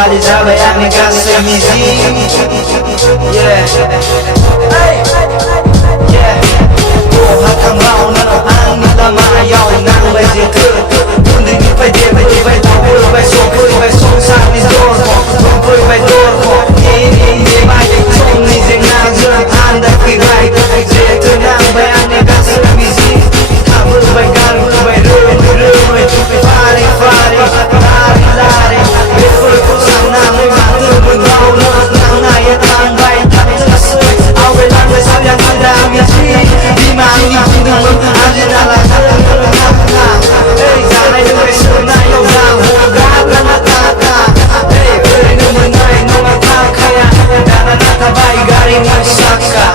kali zabai angin kasih misi. Yeah, yeah. Oh hakang rau na angin lama yau nang bai je tu. Kundi ni bai de bai bai tabur bai song sang ni dor ko. Bai bai dor ko. Ni bai song ni je ngajur anda ki bai je tu nang bai angin kasih misi. Tabur bai gar bai rum fare lari before ko sang nang matur bengau nang naya tang bai terus awe lang bai sayang anda misi di mana pun anjir ala hey jangan dengar suara yang gak kata hey beri menai nama tak kaya dan nata bai gari masaka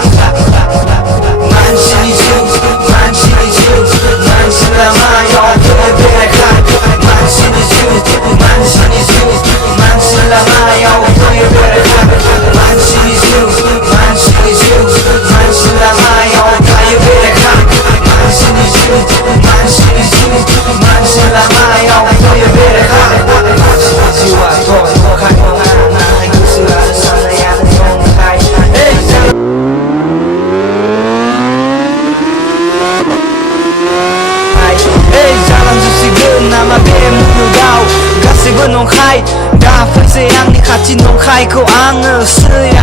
mansi lama yang terbekat mansi lama yang terbekat mansi lama yang terbekat mansi lama yang terbekat jiwa kau bukan mengana aku selalu sana yang mengkai jalan susigun nama bem nugau kasih benong khai dah fase yang di kacin nong khai ko ang